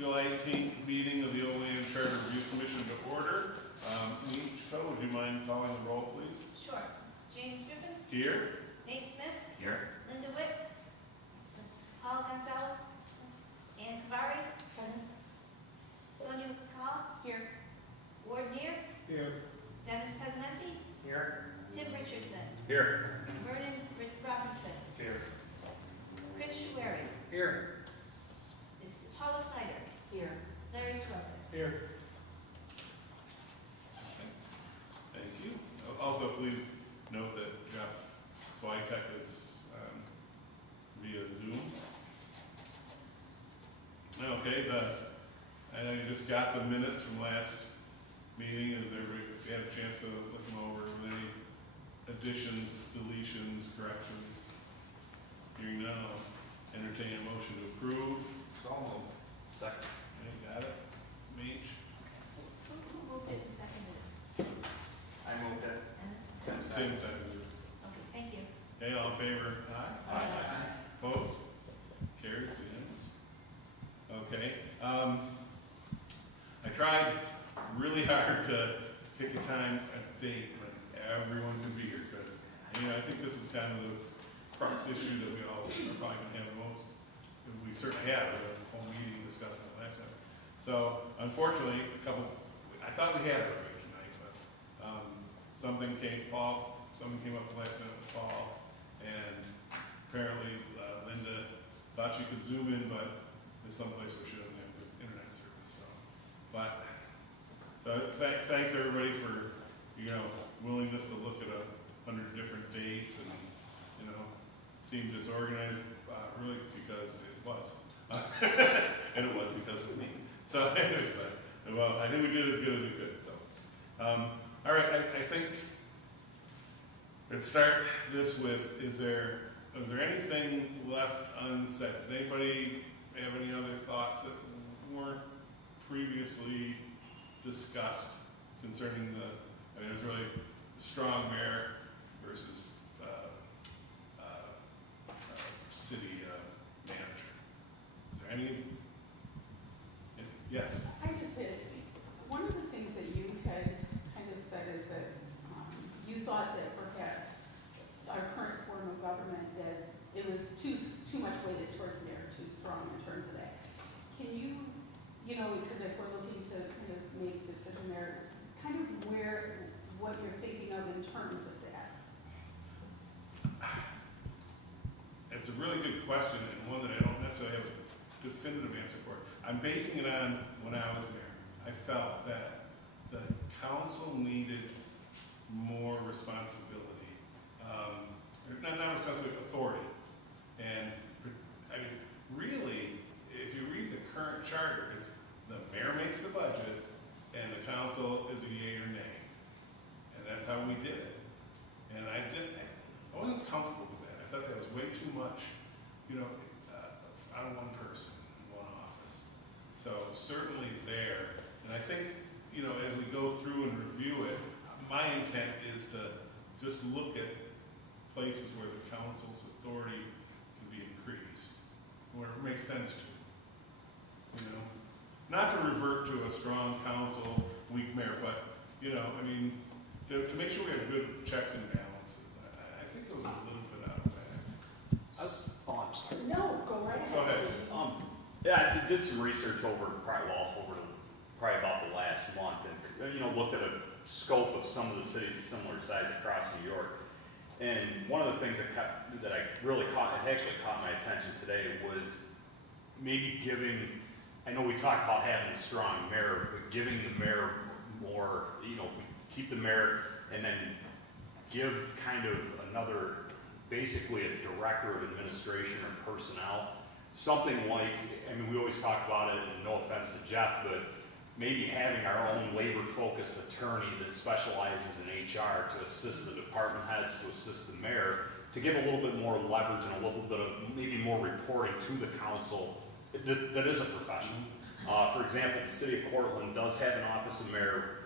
July 18th meeting of the Olean Charter Review Commission to order. Meechko, would you mind calling the roll, please? Sure. James Griffin. Here. Nate Smith. Here. Linda Witt. Paul Gonzalez. Ann Cavari. Present. Sonia Call. Here. Ward Neer. Here. Dennis Pesanenti. Here. Tim Richardson. Here. Vernon Robinson. Here. Chris Shuari. Here. Paula Snyder. Here. Larry Scrubbins. Here. Thank you. Also, please note that Jeff Switek is via Zoom. Okay, I know you just got the minutes from last meeting. Has everybody had a chance to look them over? With any additions, deletions, corrections? Hearing none, I'll entertain a motion to approve. So moved. Second. Okay, got it? Meech? Who moved it and seconded it? I moved it. Dennis? Tim seconded. Okay, thank you. Okay, all in favor? Aye. Aye. Opposed? Carries, unanimous. Okay, I tried really hard to pick a time, a date when everyone can be here, because, I think this is kind of the crux issue that we all are probably gonna have the most, we certainly had a whole meeting discussing it last time. So, unfortunately, I thought we had everybody tonight, but, something came up last night with Paul, and apparently Linda thought she could zoom in, but it's someplace where she doesn't have good internet service. So thanks everybody for willingness to look at 100 different dates and seem disorganized, really because it was, and it was because of me. So anyways, well, I think we did as good as we could. So all right, I think let's start this with: is there anything left unsaid? Does anybody have any other thoughts that weren't previously discussed concerning it was really strong mayor versus city manager. Is there any? Yes. I just did. One of the things that you had kind of said is that you thought that perhaps our current form of government, that it was too much weighted towards mayor, too strong in terms of that. Can you, because if we're looking to kind of make a decision there, kind of what you're thinking of in terms of that? It's a really good question, and one that I don't necessarily have a definitive answer for. I'm basing it on when I was mayor. I felt that the council needed more responsibility, not responsibility, authority. And I mean, really, if you read the current charter, it's the mayor makes the budget, and the council is a yay or nay, and that's how we did it. And I wasn't comfortable with that. I thought that was way too much, on one person in one office. So certainly there, and I think, as we go through and review it, my intent is to just look at places where the council's authority can be increased, where it makes sense to, not to revert to a strong council, weak mayor, but, to make sure we have good checks and balances. I think it was a little bit out of whack. I'm sorry. No, go right ahead. Go ahead. Yeah, I did some research over probably about the last month, and looked at a scope of some of the cities of similar size across New York. And one of the things that I really actually caught my attention today was maybe giving. I know we talked about having a strong mayor, but giving the mayor more. If we keep the mayor and then give kind of another, basically a director of administration or personnel. Something like, we always talk about it, and no offense to Jeff, but maybe having our own labor-focused attorney that specializes in HR to assist the department heads, to assist the mayor, to give a little bit more leverage and a little bit of maybe more reporting to the council that is a professional. For example, the city of Portland does have an office of mayor.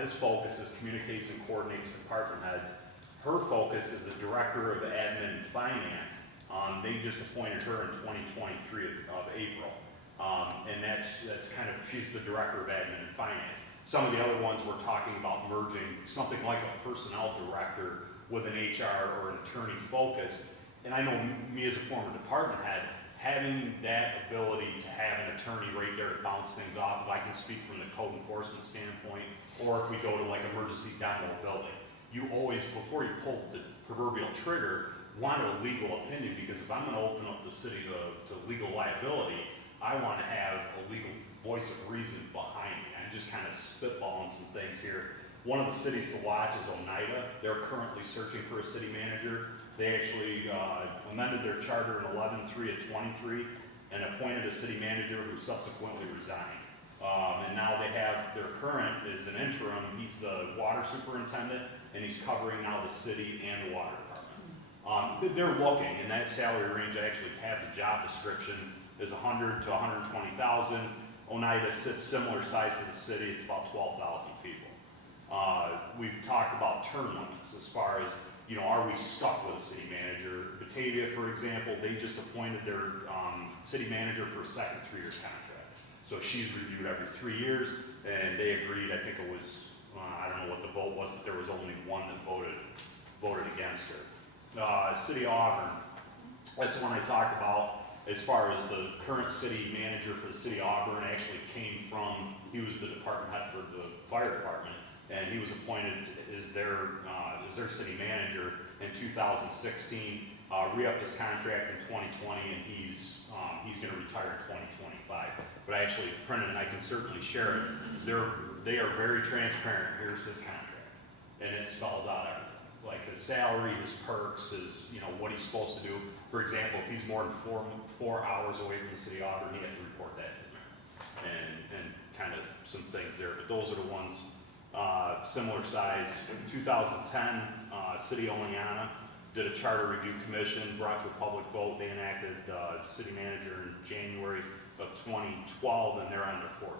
His focus is communicates and coordinates department heads. Her focus is the director of admin and finance. They just appointed her in 2023 of April. And that's kind of, she's the director of admin and finance. Some of the other ones we're talking about merging something like a personnel director with an HR or an attorney focus. And I know me as a former department head, having that ability to have an attorney right there to bounce things off, if I can speak from the code enforcement standpoint, or if we go to like emergency demo building, you always, before you pull the proverbial trigger, want a legal opinion, because if I'm gonna open up the city to legal liability, I wanna have a legal voice of reason behind me. I'm just kind of spitballing some things here. One of the cities to watch is Oneida. They're currently searching for a city manager. They actually amended their charter in 11/3 of 23 and appointed a city manager who subsequently resigned. And now they have, their current is an interim. He's the water superintendent, and he's covering now the city and the water department. They're looking, and that salary range, I actually have the job description, is 100 to 120,000. Oneida sits similar size to the city. It's about 12,000 people. We've talked about term limits as far as, you know, are we stuck with a city manager? Batavia, for example, they just appointed their city manager for a second 3-year contract. So she's reviewed every 3 years, and they agreed. I think it was, I don't know what the vote was, but there was only one that voted against her. City of Auburn, that's the one I talked about. As far as the current city manager for the city of Auburn actually came from, he was the department head for the fire department, and he was appointed as their city manager in 2016. Re-upped his contract in 2020, and he's going to retire in 2025. But I actually printed, and I can certainly share it. They are very transparent. Here's his contract, and it spells out everything, like his salary, his perks, his, you know, what he's supposed to do. For example, if he's more than four hours away from the city of Auburn, he has to report that to the mayor, and kind of some things there. But those are the ones similar size. In 2010, City of Olean did a charter review commission, brought to a public vote. They enacted city manager in January of 2012, and they're on their 4th one.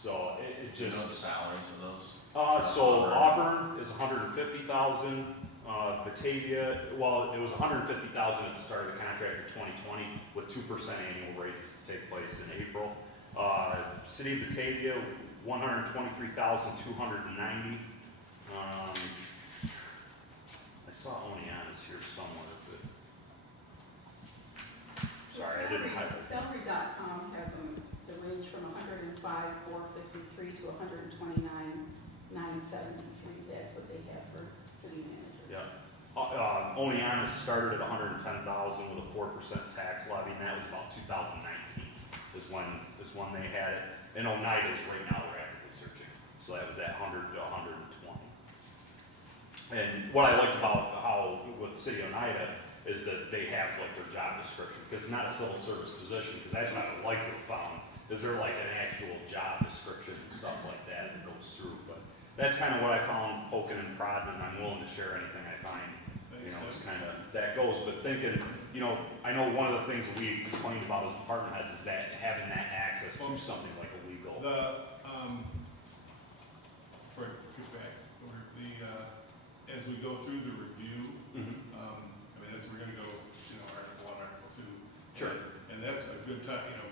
So it Do you just. know the salaries of those? So Auburn is 150,000. Batavia, well, it was 150,000 at the start of the contract in 2020, with 2% annual raises to take place in April. City of Batavia, 123,290. I saw Olean is here somewhere, but sorry, I didn't have it. Salary.com has them, the range from 105,453 to 129,973. That's what they have for city manager. Yeah. Olean started at 110,000 with a 4% tax levy, and that was about 2019 is when they had it. And Oneida's right now we're actively searching, so that was at 100 to 120. And what I liked about how with the city of Oneida is that they have like their job description, because it's not a civil service position. Because that's what I would like to have found. Is there like an actual job description and stuff like that that goes through? But that's kind of what I found poking and prodding, and I'm willing to share anything I find. You know, it's kind of, that goes, but thinking, you know, I know one of the things we complained about as department heads is that having that access to something like a legal. For kickback, or as we go through the review, I mean, we're gonna go, you know, Article 1, Article 2. Sure. And that's a good time, you know,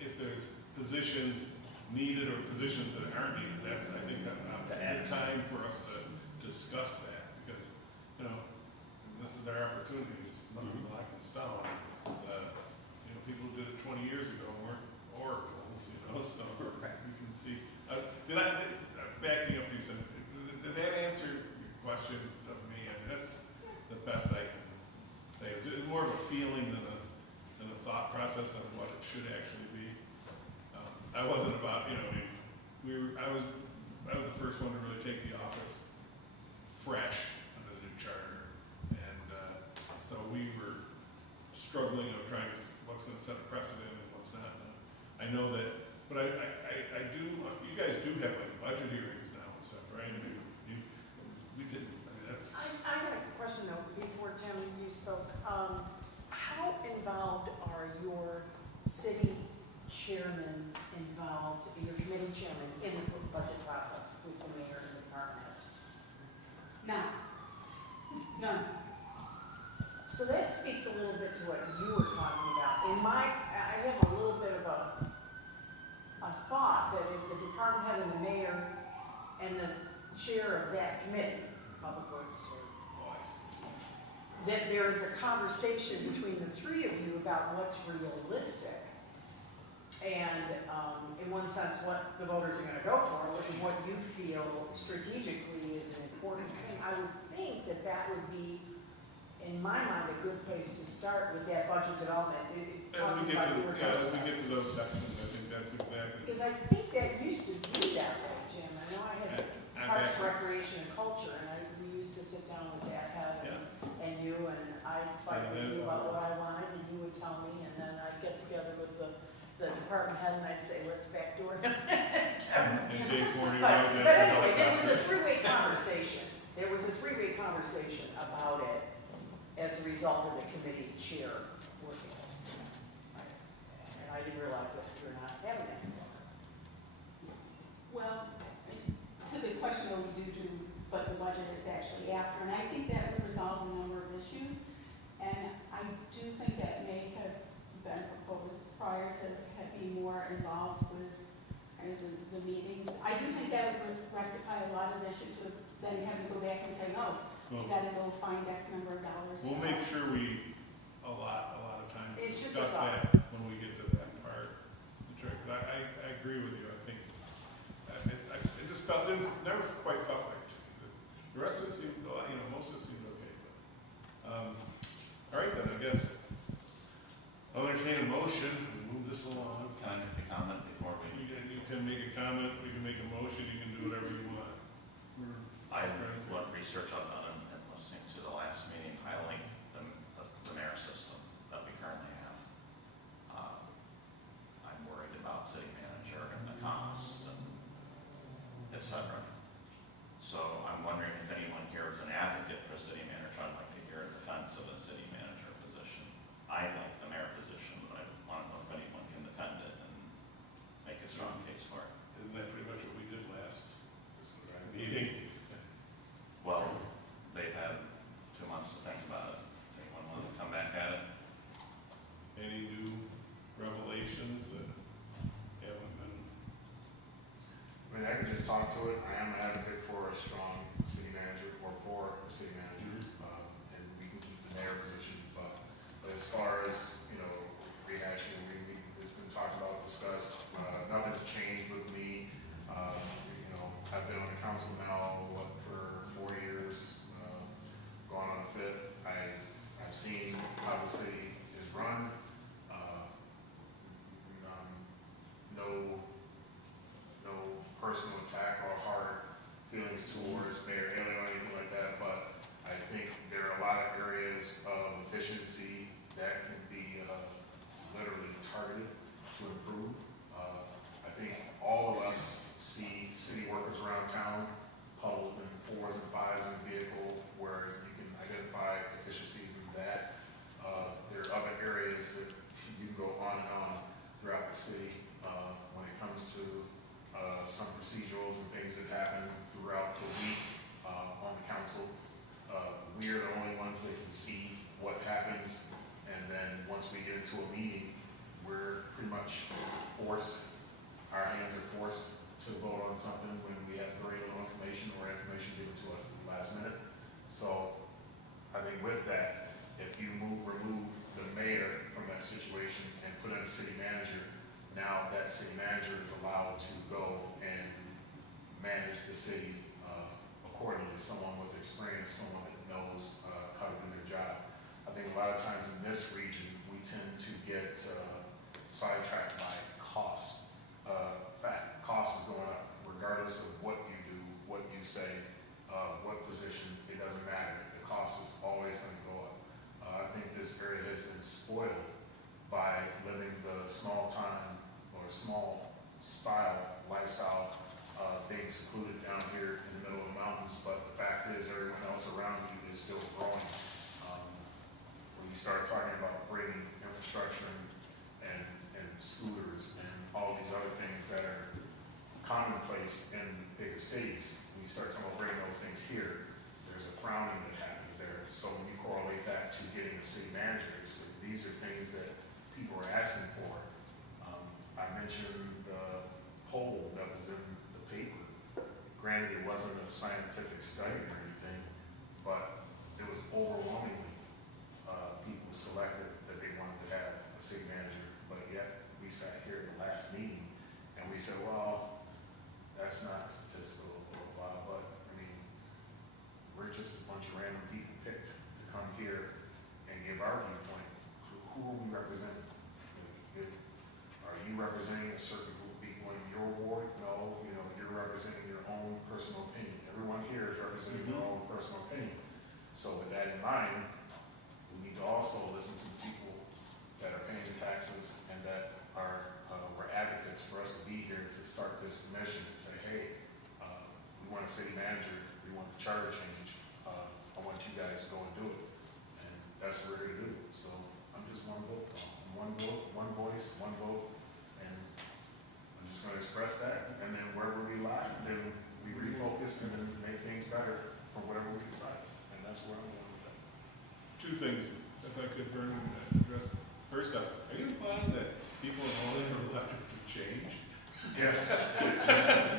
if there's positions needed or positions that aren't needed, that's, I think, a good time for us to discuss that, because, you know, this is our opportunity. It's nothing's locked in stone. You know, people who did it 20 years ago weren't oracles, you know, so you can see. Backing up, you said, did that answer your question of me? I mean, that's the best I can say. It's more of a feeling than a thought process of what it should actually be. I wasn't about, you know, I was the first one to really take the office fresh under the new charter. So we were struggling of trying to, what's going to set a precedent and what's not. I know that, but I do, you guys do have like budget hearings now and stuff, right? I mean, we didn't, I mean, that's. I got a question though, before Tim, you spoke. How involved are your city chairman involved, your committee chairman, in the budget process with the mayor and the department heads? None. So that speaks a little bit to what you were talking about. I have a little bit of a chair of that committee, Public Works, or Oh, I see. that there is a conversation between the three of you about what's realistic. And, in one sense, what the voters are gonna go for, and what you feel strategically is an important thing. I would think that that would be, in my mind, a good place to start with that budget development. As we Talking get about to, you were yeah, talking as we about. get to those sections, I think that's exactly. Because I think that used to be that way, Jim. I know I had I'm Parks, actually- Recreation, and Culture, and we used to sit down with that head and you, and I'd fight Yeah, with you that's- about what I wanted, and you would tell me, and then I'd get together with the department head, and I'd say, let's backdoor him. And take 40 But rounds but after anyway, there was a helicopter. three-way conversation. There was a three-way conversation about it as a result of the committee chair working. And I didn't realize that you're not having that anymore. Well, to the question of we do, but the budget is actually after, and I think that would resolve a number of issues. And I do think that may have been proposed prior to being more involved with kind of the meetings. I do think that would rectify a lot of issues with then having to go back and say, no, you Well, gotta go find X number of dollars. we'll make sure we allot a lot of time to It's just a discuss thought. that when we get to that part. I agree with you, I think, it just felt, it never quite felt right to me. The rest of it seemed, most of it seemed okay, but, all right then, I guess, I'll entertain a motion, we move this along. Can I make a comment before we? You can make a comment, we can make a motion, you can do whatever you want. I've done research on that and listening to the last meeting, I like the mayor system that we currently have. I'm worried about city manager and the cost and et cetera. So I'm wondering if anyone here is an advocate for city manager. I'd like to hear a defense of the city manager position. I like the mayor position, but I want to know if anyone can defend it and make a strong case for it. Isn't that pretty much what we did last meeting? Well, they've had 2 months to think about it. Anyone want to come back at it? Any new revelations that haven't been? I mean, I can just talk to it. I am an advocate for a strong city manager or for a city manager, and we can keep the mayor position. But as far as, rehashing, it's been talked about, discussed. Nothing's changed with me. I've been on the council now, for 4 years, going on the 5th. I've seen how the city is run. No personal attack or hard feelings towards Mayor Haley or anything like that, but I think there are a lot of areas of efficiency that can be literally targeted to improve. I think all of us see city workers around town huddled in 4s and 5s in a vehicle where you can identify efficiencies in that. There are other areas that you can go on and on throughout the city when it comes to some procedurals and things that happen throughout the week on the council. We are the only ones that can see what happens, and then once we get into a meeting, we're pretty much our hands are forced to vote on something when we have very little information or information given to us at the last minute. So I think with that, if you remove the mayor from that situation and put in a city manager, now that city manager is allowed to go and manage the city accordingly. Someone with experience, someone that knows how to do their job. I think a lot of times in this region, we tend to get sidetracked by cost. Cost is going up regardless of what you do, what you say, what position, it doesn't matter. The cost is always going to go up. I think this area has been spoiled by living the small time or small style lifestyle, being secluded down here in the middle of the mountains, but the fact is everyone else around you is still growing. When you start talking about bringing infrastructure and scooters and all these other things that are commonplace in bigger cities, when you start talking about bringing those things here, there's a frowning that happens there. So when you correlate that to getting a city manager, these are things that people are asking for. I mentioned the poll that was in the paper. granted, it wasn't a scientific study or anything, but it was overwhelmingly, people selected that they wanted to have a city manager, but yet we sat here at the last meeting and we said, well, that's not statistical or blah, but, I mean, we're just a bunch of random people picked to come here and give our viewpoint. Who are we representing? Are you representing a certain group of people in your ward? No, you're representing your own personal opinion. Everyone here is representing their own personal opinion. So with that in mind, we need to also listen to the people that are paying the taxes and that were advocates for us to be here to start this mission and say, hey, we want a city manager, we want the charter change, I want you guys to go and do it. And that's what we're going to do. So I'm just one vote, one voice, one vote, and I'm just going to express that. And then wherever we lie, then we refocus and then make things better for whatever we decide. And that's where I'm going with that. Two things, if I could, Vernon, address. First up, are you implying that people in Olean are elected to change? Yeah.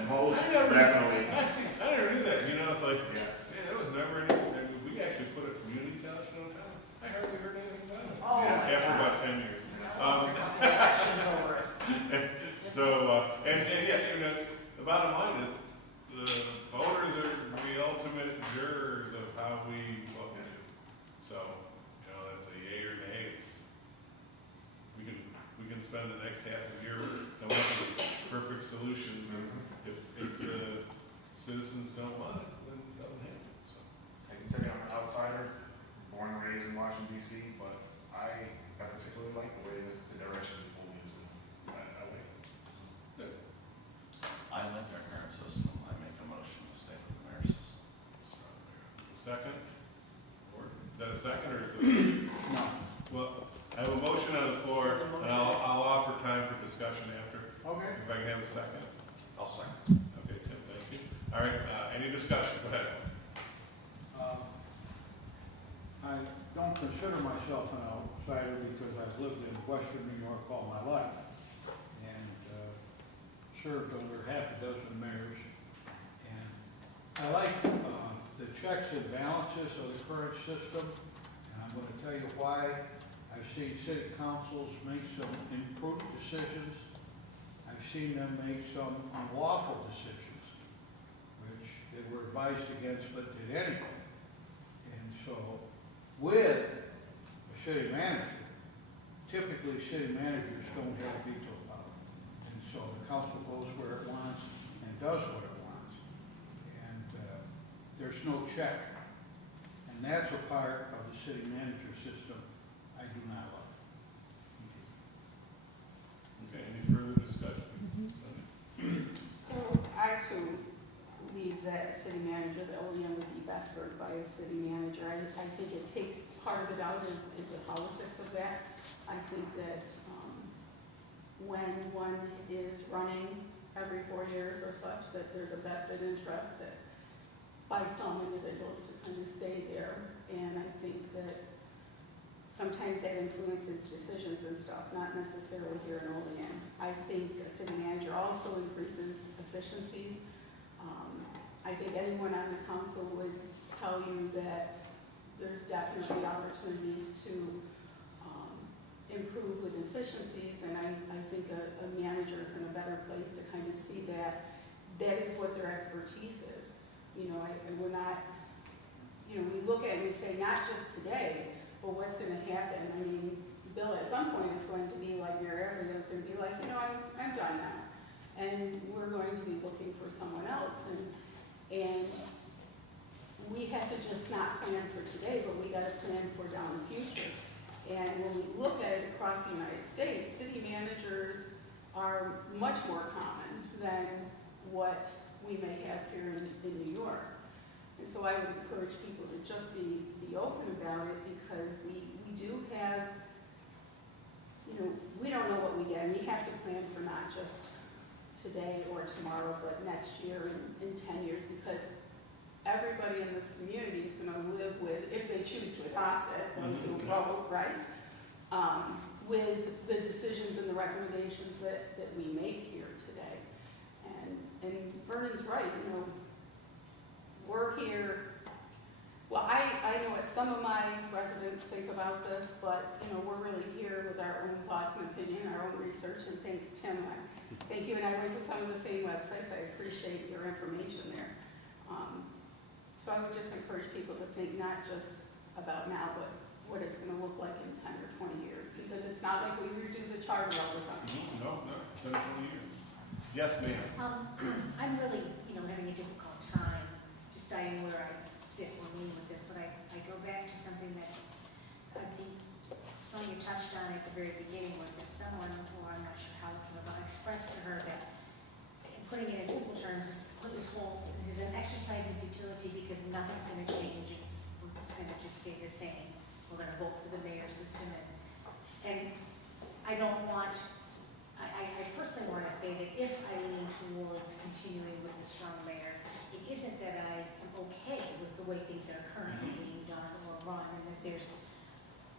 Most I never- definitely. I never knew that, it's like, Yeah. man, that was never anything, we actually put a community council downtown. I hardly heard anything about it. Oh, Yeah, my after God. about 10 years. Elections over it. So, and yeah, the bottom line is, the voters are the ultimate jurors of how we, what we do. So, that's a yay or nay. We can spend the next half of the year coming up with perfect solutions, and if the citizens don't want it, then it doesn't happen, so. I can tell you I'm an outsider, born and raised in Washington DC, but I particularly like the way that the direction the Olean is in. I like it. Good. I like our current system. I make a motion to stay with the mayor system. Second? Or, is that a second, or is it? No. Well, I have a motion on the floor, and I'll offer time for discussion after. Okay. If I can have a second. I'll second. Okay, Tim, thank you. All right, any discussion? Go ahead. I don't consider myself an outsider because I've lived in western New York all my life and served under half a dozen mayors. And I like the checks and balances of the current system, and I'm going to tell you why. I've seen city councils make some imprudent decisions. I've seen them make some unlawful decisions, which they were advised against but did anyway. And so, with a city manager, typically city managers don't have veto power. And so the council goes where it wants and does what it wants. And there's no check. And that's a part of the city manager system I do not like. Okay, any further discussion? So I too believe that city manager, the Olean would be best served by a city manager. I think it takes part of it out is the politics of that. I think that when one is running every 4 years or such, that there's a vested interest by some individuals to kind of stay there. And I think that sometimes that influences decisions and stuff, not necessarily here in Olean. I think a city manager also increases efficiencies. I think anyone on the council would tell you that there's definitely opportunities to improve with efficiencies, and I think a manager is in a better place to kind of see that is what their expertise is. We're not, we look at it and we say, not just today, but what's going to happen. I mean, Bill at some point is going to be like, your area is going to be like, I'm done now. And we're going to be looking for someone else. And we have to just not plan for today, but we got to plan for down the future. And when we look at it across the United States, city managers are much more common than what we may have here in New York. And so I would encourage people to just be open about it, because we do have, we don't know what we get, and we have to plan for not just today or tomorrow, but next year and in 10 years, because everybody in this community is going to live with, if they choose to adopt it, those who vote, right, with the decisions and the recommendations that we make here today. And Vernon's right, we're here, well, I know what some of my residents think about this, but, you know, we're really here with our own thoughts and opinion, our own research, and thanks, Tim. Thank you, and I went to some of the same websites, I appreciate your information there. So I would just encourage people to think not just about now, but what it's gonna look like in 10 or 20 years, because it's not like we redo the charter all the time. No, 10, 20 years. Yes, ma'am. I'm really, having a difficult time deciding where I sit or lean with this, but I go back to something that I think Sonia touched on at the very beginning, was that someone, who I'm not sure how to feel about, expressed to her that, in putting it in simple terms, this is an exercise in futility because nothing's going to change. It's going to just stay the same. We're going to vote for the mayor system, and I don't want. I personally want to say that if I lean towards continuing with the strong mayor, it isn't that I am okay with the way things are currently being done or run, and that there's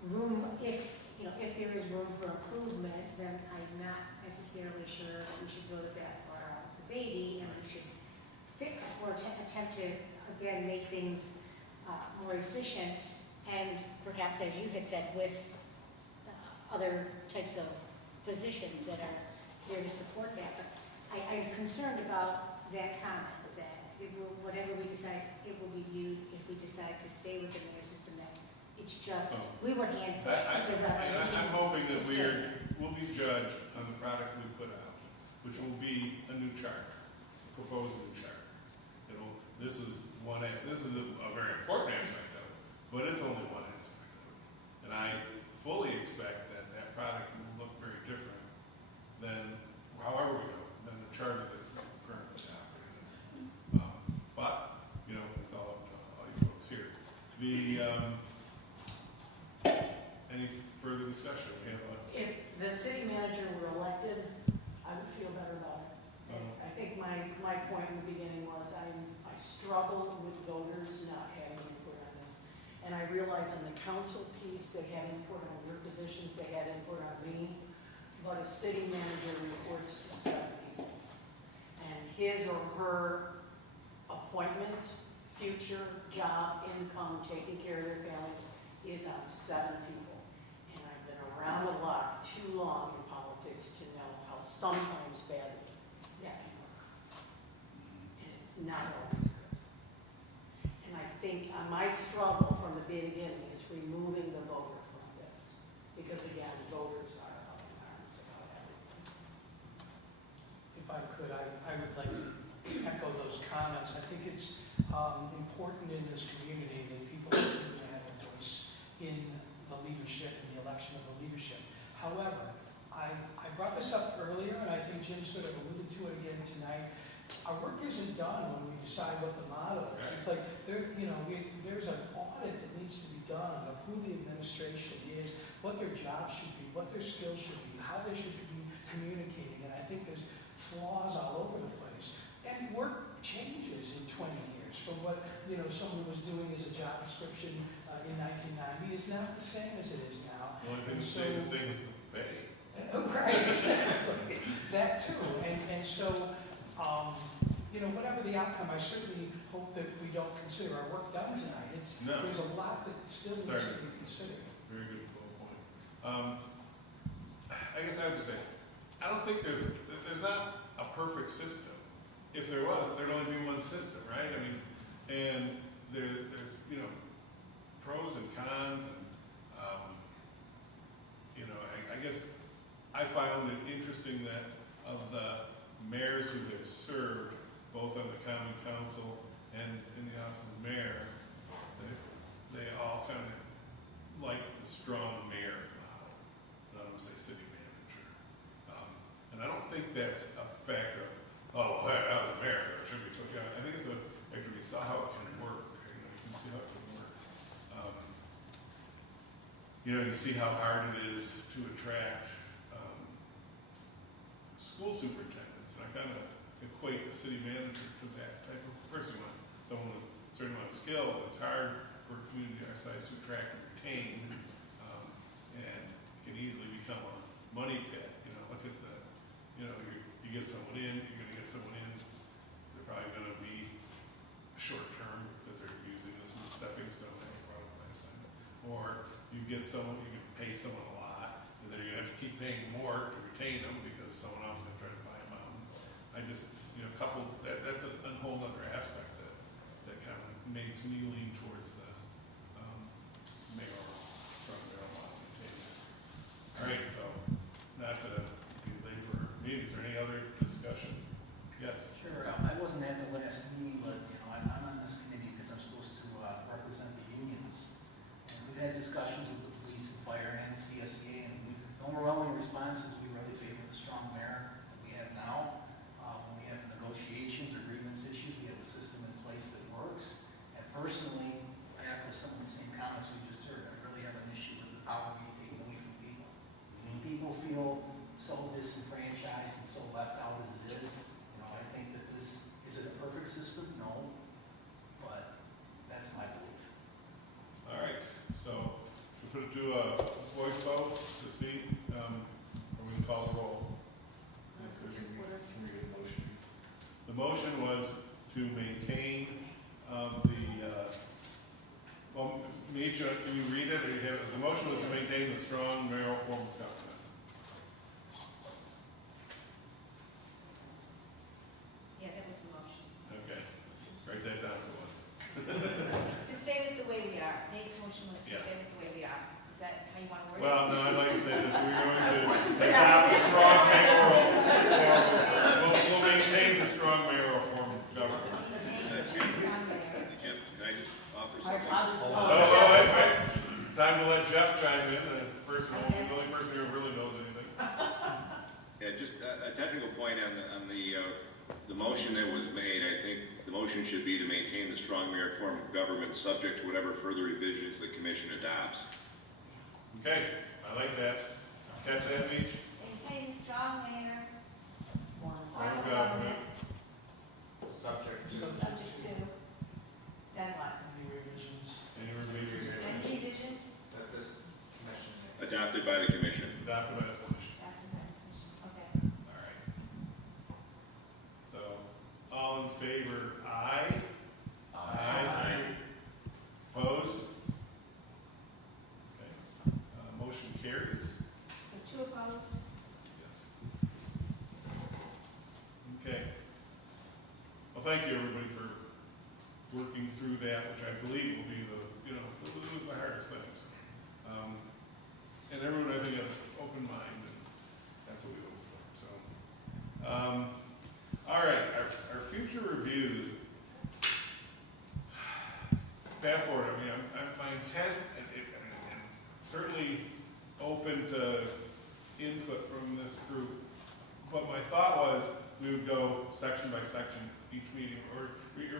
room, if there is room for improvement, then I'm not necessarily sure that we should throw the bathwater out with the baby, and we should fix or attempt to, again, make things more efficient, and perhaps, as you had said, with other types of positions that are there to support that. But I'm concerned about that comment, that it will, whatever we decide, it will be viewed, if we decide to stay with the mayor system, that it's just, we were handpicked because of our I'm means hoping to that stay. we'll be judged on the product we put out, which will be a new charter, a proposed new charter. This is a very important aspect of it, but it's only one aspect of it. And I fully expect that that product will look very different than, however we go, than the charter that we're currently operating. But, it's all up to all you folks here. Any further discussion? We have If the city manager were elected, I would feel better about it. I think my point in the beginning was I struggled with voters not having input on this. And I realize on the council piece, they had input on your positions, they had input on me, but a city manager reports to 7 people. And his or her appointment, future, job, income, taking care of their families is on 7 people. And I've been around the block too long in politics to know how sometimes badly that can work. And it's not always good. And I think my struggle from the beginning is removing the voter from this. Because again, voters are up in arms about everything. If I could, I would like to echo those comments. I think it's important in this community that people have a voice in the leadership and the election of the leadership. However, I brought this up earlier, and I think Jim sort of alluded to it again tonight. Our work isn't done when we decide what the motto is. It's like there's an audit that needs to be done of who the administration is, what their job should be, what their skills should be, how they should be communicating. And I think there's flaws all over the place. And work changes in 20 years from what someone was doing as a job description in 1990 is not the same as it is now. the only thing the same is the pay. Right, exactly. That too. And so, whatever the outcome, I certainly hope that we don't consider our work done tonight. There's a lot that still needs to be considered. Very good point. I guess I would just say, I don't think there's not a perfect system. If there was, there'd only be one system, right? I mean, and there's pros and cons, and I guess I found it interesting that of the mayors who have served, both on the common council and in the office of mayor, they all kind of like the strong mayor model. None of them say city manager. And I don't think that's a factor of, oh, well, that was a mayor, it should be. I think it's a factor we saw how it can work. You can see how it can work. You see how hard it is to attract school superintendents, and I kind of equate the city manager to that type of person, someone with a certain amount of skills. It's hard for a community our size to attract and retain, and can easily become a money pit. Look at you get someone in, you're going to get someone in. They're probably going to be short term, get someone, you can pay someone a lot, and then you're gonna have to keep paying more to retain them because someone else can try to buy them out. I just, that's a whole other aspect that kind of makes me lean towards the, strong marijuana containment. All right, so, not to belabor our meeting, is there any other discussion? Yes? Sure, I wasn't at the last meeting, but, I'm on this committee because I'm supposed to represent the unions. And we've had discussions with the police and fire and the CSEA, and the overwhelming response is we really favor the strong mayor that we have now. When we have negotiations or grievance issues, we have a system in place that works. And personally, I echo some of the same comments we just heard. I really have an issue with the power being taken away from people. People feel so disenfranchised and so left out as it is. I think that is it a perfect system? No, but that's my belief. All right, so we put it to a voice vote to see, or we can call the roll. Yes, sir. Can we get a motion? The motion was to maintain Nietzsche, can you read it? Or you have, the motion was to maintain the strong mayoral form of government. Yeah, that was the motion. Okay, write that down for us. To stay with the way we are. Nate's motion was to Yeah. stay with the way we are. Is that how you want to word it? Well, no, I'd like to say that we're going to adopt the strong mayoral form. We'll maintain the strong mayoral form of government. Can I just offer something? Wait. Time to let Jeff chime in, the only person here who really knows anything. Yeah, just a technical point on the motion that was made. I think the motion should be to maintain the strong mayor form of government subject to whatever further revisions the commission adopts. Okay, I like that. Catch that, Beach? Maintain strong mayor, form Form of of government. government, Subject to. subject to, then what? Any revisions? Any revisions? Any revisions? That this commission. Adopted by the commission. Adopted by this commission. After that commission. Okay. All right. So, all in favor, aye? Aye. Opposed? Okay. Motion carries. So 2 opposed? Yes. Okay. Well, thank you, everybody, for working through that, which I believe will be it was the hardest things. And everyone, I think, had an open mind, and that's what we hope for, so. All right, our future reviews. Path forward, I'm my intent, and certainly open to input from this group, but my thought was we would go section by section each meeting, or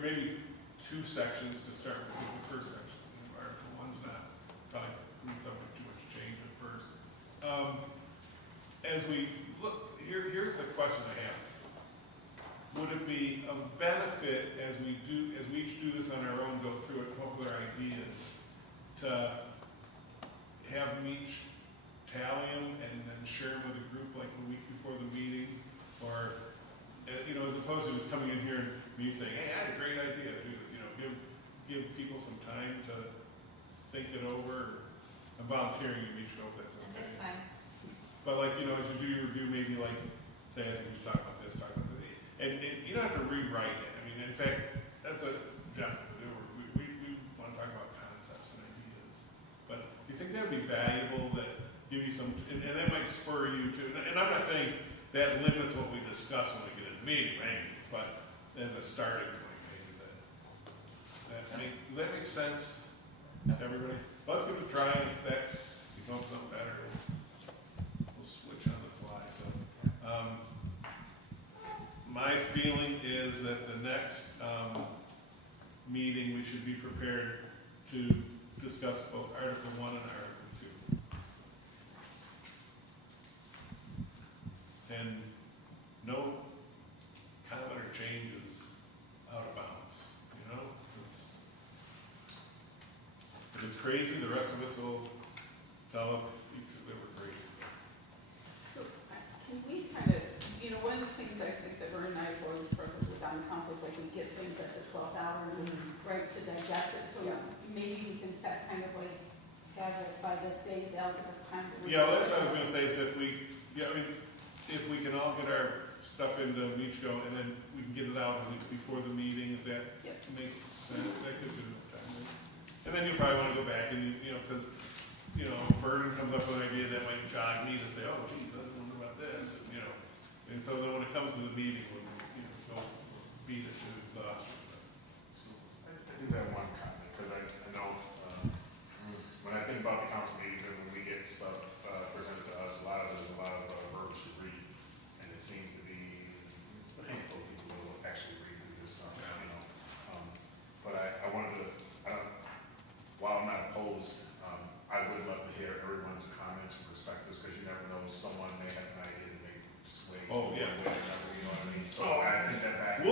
maybe 2 sections to start with, because the first section, Article 1's not probably subject to much change at first. As we look, here's the question I have. Would it be of benefit as we each do this on our own, go through it, come up with our ideas, to have them each tally them and then share them with a group like a week before the meeting? Or, as opposed to just coming in here and me saying, hey, I had a great idea to do this, give people some time to think it over. I'm volunteering you each go if that's okay. That's fine. But as you do your review, maybe say, I think we should talk about this, and you don't have to rewrite it. In fact, that's what Jeff will do. We want to talk about concepts and ideas. But do you think that would be valuable, that give you some, and that might spur you to, and I'm not saying that limits what we discuss when we get in the meeting, right? But as a starting point, maybe does that make sense to everybody? Let's give it a try, and if that becomes something better, we'll switch on the fly. So, my feeling is that the next meeting, we should be prepared to discuss both Article 1 and Article 2. And no comment or changes out of bounds, if it's crazy, the rest of us will tell them that we're crazy. So, can we one of the things I think that Vern and I have always struggled with on council is we get things at the 12th hour and right to digest it. So maybe we can set have it by this date, that'll give us time to. Yeah, well, that's what I was gonna say, is if we, yeah, I mean, if we can all get our stuff into Michiko, and then we can get it out at least before the meeting, does that Yep. make sense? That gives you enough time. And then you probably wanna go back and, you know, cause, you know, Vernon comes up with an idea that might jog me to say, oh geez, I didn't know about this, and, you know. And so then when it comes to the meeting, we'll, you know, go beat it to exhaustion. So, I do have one comment, because I know, when I think about the council meetings and when we get stuff presented to us, a lot of verbs to read. And it seems to be a handful of people who will actually read through this stuff, you know. But I wanted to, while I'm not opposed, I would love to hear everyone's comments and perspectives, because you never know, someone may have an idea that may sway. Oh, yeah. one way or another, you know what I mean? So I think that back. We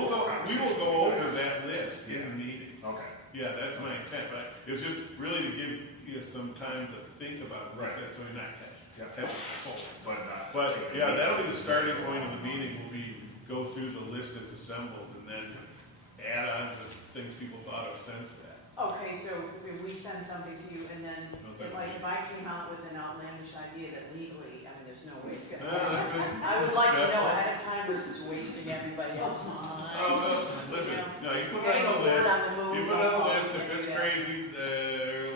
will go over that list in the meeting. Okay. Yeah, that's my intent, but it was just really to give you some time to think about it, Right. so you're not Yeah. catching full. But But, yeah, that'll be the starting point of the meeting, will be go through the list as assembled, and then add on to things people thought of since that. Okay, so if we send something to you and then, if I came out with an outlandish idea that legally, I mean, there's no way it's gonna That's happen. it. I would like to know Yeah. ahead of time versus wasting everybody else's time. Oh, well, listen, no, you put it Getting on a the word list, on the move. you put it on the don't list, if always it's do that. crazy,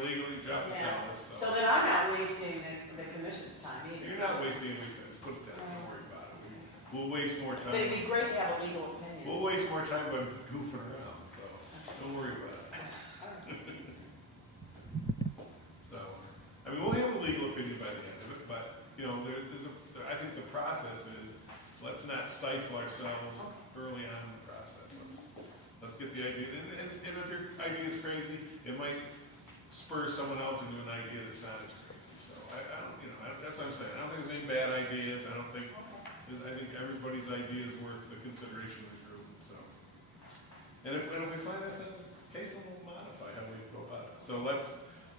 legally drop it Yeah. down list, So then I'm not wasting the commission's time either. You're not wasting any sense, put it down, don't worry about it. We'll waste more But it'd time, be great to have a legal opinion. we'll waste more time by goofing around, so, don't worry about it. So, I mean, we'll have a legal opinion by the end of it, but, you know, I think the process is, let's not stifle ourselves early on in the process. Let's get the idea, and if your idea is crazy, it might spur someone else into an idea that's not as crazy. So I don't, you know, that's what I'm saying. I don't think there's any bad ideas. I think everybody's idea is worth the consideration of the group, so. And if we find that's the case, then we'll modify how we go about it. So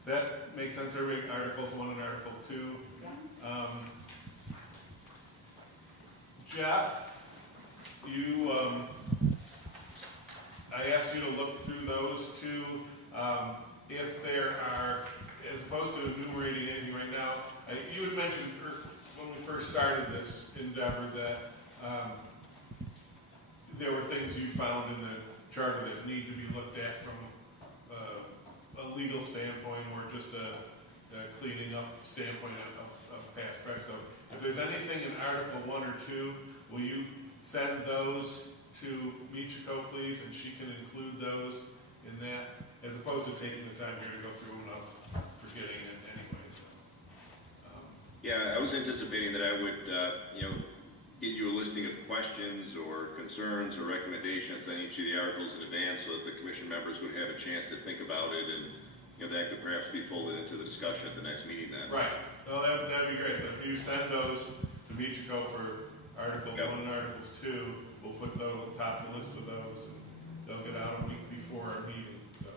that makes sense, everybody, Articles 1 and Article 2. Yeah. Jeff, I asked you to look through those two. If there are, as opposed to enumerating anything right now, you had mentioned when we first started this endeavor that there were things you found in the charter that need to be looked at from a legal standpoint or just a cleaning up standpoint of past practice. So if there's anything in Article 1 or 2, will you send those to Michiko, please, and she can include those in that, as opposed to taking the time here to go through and us forgetting it anyways. Yeah, I was anticipating that I would, get you a listing of questions or concerns or recommendations on each of the articles in advance so that the commission members would have a chance to think about it and, that could perhaps be folded into the discussion at the next meeting then. Right. Well, that'd be great. If you send those to Michiko for Articles 1 and Articles 2, we'll put those top the list of those, and they'll get out a week before our meeting. So.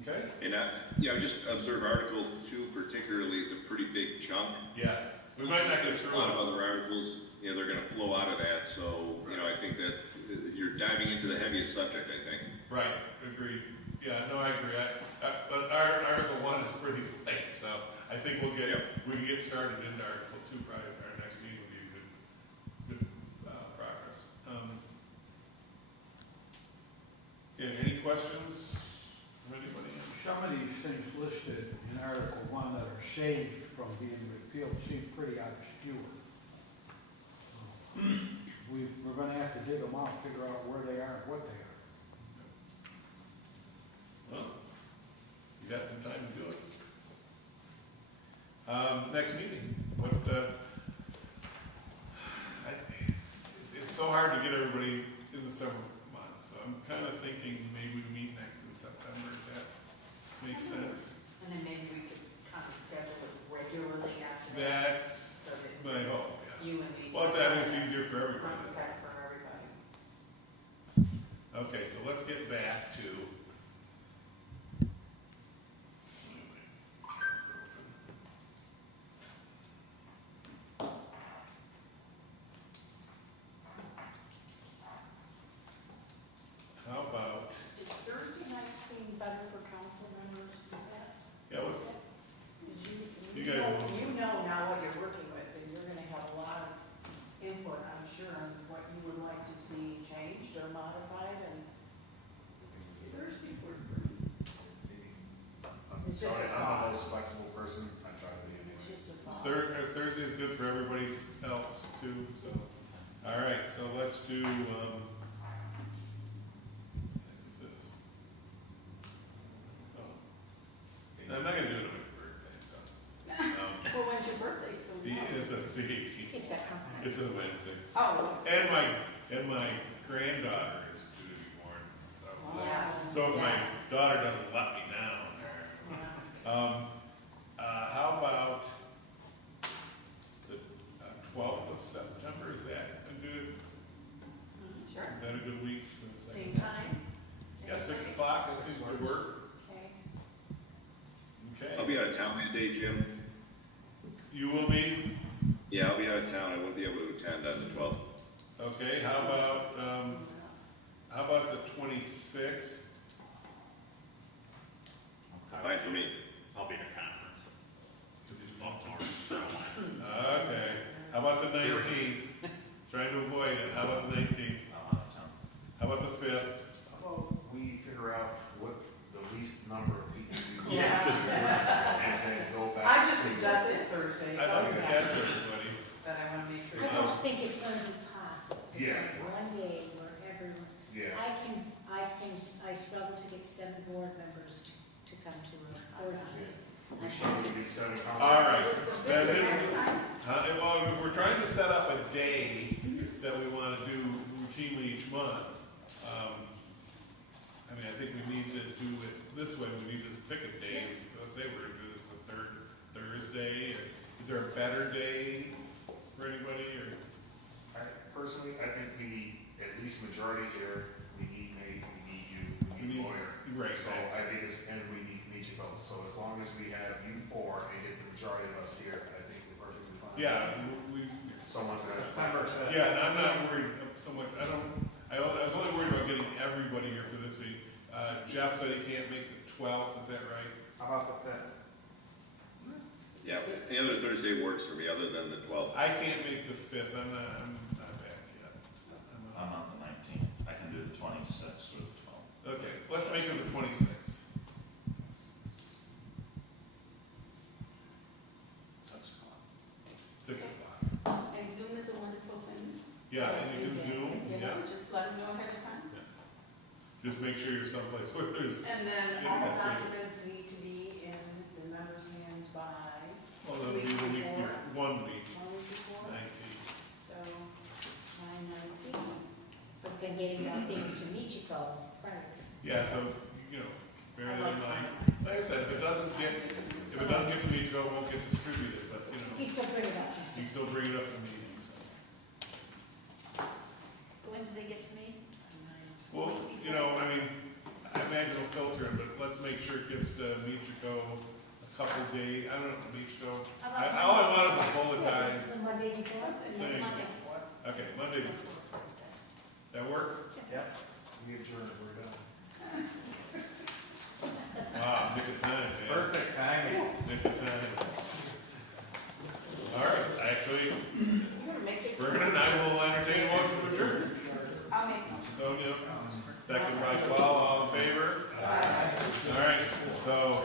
Okay. And just observe Article 2 particularly is a pretty big chunk. Yes. We might not get through a lot of other articles. They're going to flow out of that. So I think that you're diving into the heaviest subject. I think. Right. Agreed. Yeah. No, I agree. But Article 1 is pretty late, so I think we can get started into Article 2 probably at our next meeting would be good progress. Any questions from anybody? Some of these things listed in Article 1 that are saved from being repealed seem pretty obscure. We're gonna have to dig them out, figure out where they are and what they are. Well, you got some time to do it. Next meeting, it's so hard to get everybody in the summer months, so I'm kind of thinking maybe we meet next in September, if that makes sense. And then maybe we could kind of schedule it regularly after that. That's So that my hope, yeah. you and the. Well, I think it's easier for everybody. Contact for everybody. Okay, so let's get back to. How about, Is Thursday night seem better for council members? Is that? working with, and you're gonna have a lot of input, I'm sure, on what you would like to see changed or modified, and Thursdays work for me. It's just a I'm thought. the most flexible person, I try to be it's anyway. just a thought. Thursday is good for everybody else too, so. All right, so let's do, what's this? Oh. I'm not gonna do it on my birthday, so. Well, when's your birthday? So we know. It's the 18th. It's a compliment. It's a Wednesday. Oh. And my granddaughter is due to be born, so. Yes. So if my Yes. daughter doesn't let me down there. Yeah. How about the 12th of September, is that a good, Sure. is that a good week? for the second? Same time? Yeah, 6 o'clock, that seems to work. Okay. Okay. I'll be out of town that day, Jim. You will be? Yeah, I'll be out of town. I won't be able to attend on the 12th. Okay, how about the 26th? Fine for me. I'll be in a conference. Up north, Carolina. Okay, how about the 19th? Trying to avoid it, how about the 19th? I'm out of town. How about the 5th? We figure out what the least number of people we Yeah. and then go back. I just suggested Thursday. I'd like to doesn't catch matter, everybody. But I wanna make sure. I don't think it's gonna be possible. It's Yeah. like one day where everyone, Yeah. I struggle to get 7 board members to come to a board meeting. We should get 7 council. All right, Then then this, well, if we're trying to set up a day that we wanna do routinely each month, I mean, I think we need to do it this way, we need to pick a day, let's say we're gonna do this the third Thursday, or is there a better day for anybody, or? Personally, I think we need at least majority here, we need Nate, we need you, we need lawyer. Right, So I think it's, and we need you both, so as long as we have you 4 and get the majority of us here, I think we're perfectly fine. Yeah, we, Someone's gonna. September 5th. yeah, and I'm not worried so much, I was only worried about getting everybody here for this week. Jeff said he can't make the 12th, is that right? How about the 5th? Yeah, any other Thursday works for me other than the 12th. I can't make the 5th, I'm not back yet. I'm on the 19th. I can do the 26th or the 12th. Okay, let's make it the 26th. 6 o'clock. 6 o'clock. And Zoom is a wonderful thing. Yeah, and you can Zoom, You know, yeah. just let them know ahead of time. Just make sure you're someplace where there's, And then Yeah, all that's it. documents need to be in the members' hands by well, it'll be the week, 1 week, 1 week before, 19th. so 9/19. But then getting the things to Michiko prior. Yeah, so, you know, bear I that in like mind. timelines. Like I said, if it doesn't get to me, it won't get distributed, but, you know, You can still bring it up. you can still bring it up in meetings. So when do they get to me? Well, you know, I mean, I imagine we'll filter it, but let's make sure it gets to Michiko a couple days, I don't know, Michiko. All I want is a bulletized, The Monday before? And then Thing. Monday before. okay, Monday before. That work? Yep. We adjourn, we're done. Wow, nick of time, man. Perfect timing. Nick of time. All right, actually, You're gonna make it. Vernon and I will entertain a motion to adjourn. I'll make them. Sonia, second by Paul, all in favor? Bye. All right, so